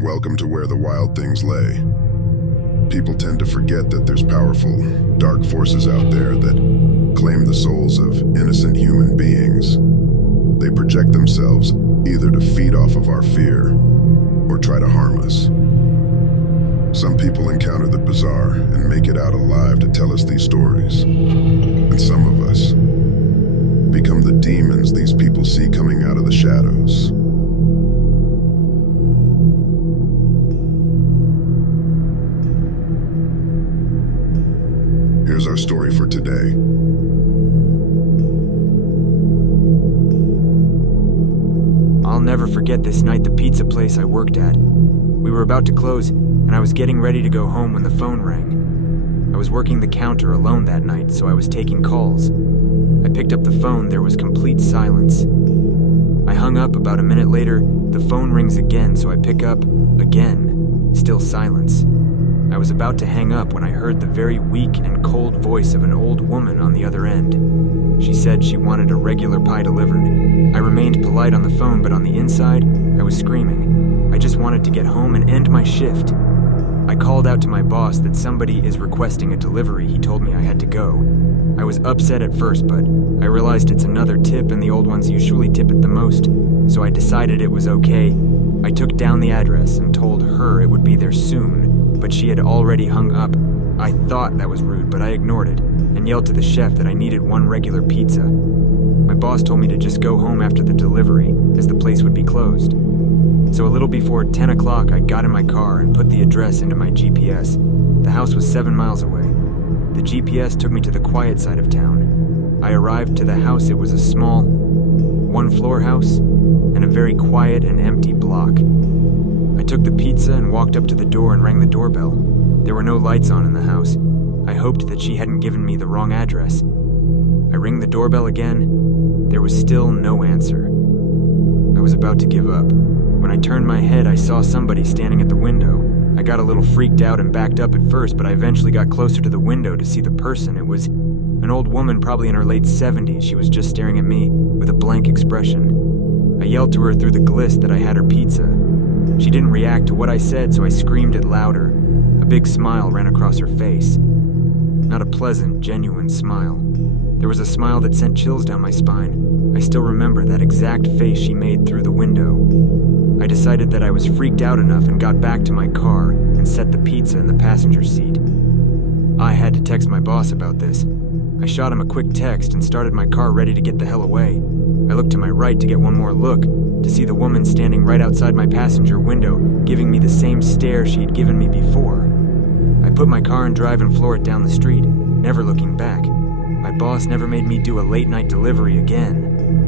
Welcome to where the wild things lay. People tend to forget that there's powerful, dark forces out there that claim the souls of innocent human beings. They project themselves either to feed off of our fear or try to harm us. Some people encounter the bizarre and make it out alive to tell us these stories. And some of us become the demons these people see coming out of the shadows. Here's our story for today. I'll never forget this night the pizza place I worked at. We were about to close, and I was getting ready to go home when the phone rang. I was working the counter alone that night, so I was taking calls. I picked up the phone, there was complete silence. I hung up about a minute later, the phone rings again, so I pick up, again, still silence. I was about to hang up when I heard the very weak and cold voice of an old woman on the other end. She said she wanted a regular pie delivered. I remained polite on the phone, but on the inside, I was screaming. I just wanted to get home and end my shift. I called out to my boss that somebody is requesting a delivery. He told me I had to go. I was upset at first, but I realized it's another tip and the old ones usually tip it the most, so I decided it was okay. I took down the address and told her it would be there soon, but she had already hung up. I thought that was rude, but I ignored it and yelled to the chef that I needed one regular pizza. My boss told me to just go home after the delivery, as the place would be closed. So a little before 10 o'clock, I got in my car and put the address into my GPS. The house was 7 miles away. The GPS took me to the quiet side of town. I arrived to the house. It was a small, one-floor house and a very quiet and empty block. I took the pizza and walked up to the door and rang the doorbell. There were no lights on in the house. I hoped that she hadn't given me the wrong address. I rang the doorbell again. There was still no answer. I was about to give up. When I turned my head, I saw somebody standing at the window. I got a little freaked out and backed up at first, but I eventually got closer to the window to see the person. It was an old woman, probably in her late 70s. She was just staring at me with a blank expression. I yelled to her through the glist that I had her pizza. She didn't react to what I said, so I screamed it louder. A big smile ran across her face. Not a pleasant, genuine smile. There was a smile that sent chills down my spine. I still remember that exact face she made through the window. I decided that I was freaked out enough and got back to my car and set the pizza in the passenger seat. I had to text my boss about this. I shot him a quick text and started my car ready to get the hell away. I looked to my right to get one more look, to see the woman standing right outside my passenger window, giving me the same stare she had given me before. I put my car in drive and floored it down the street, never looking back. My boss never made me do a late-night delivery again.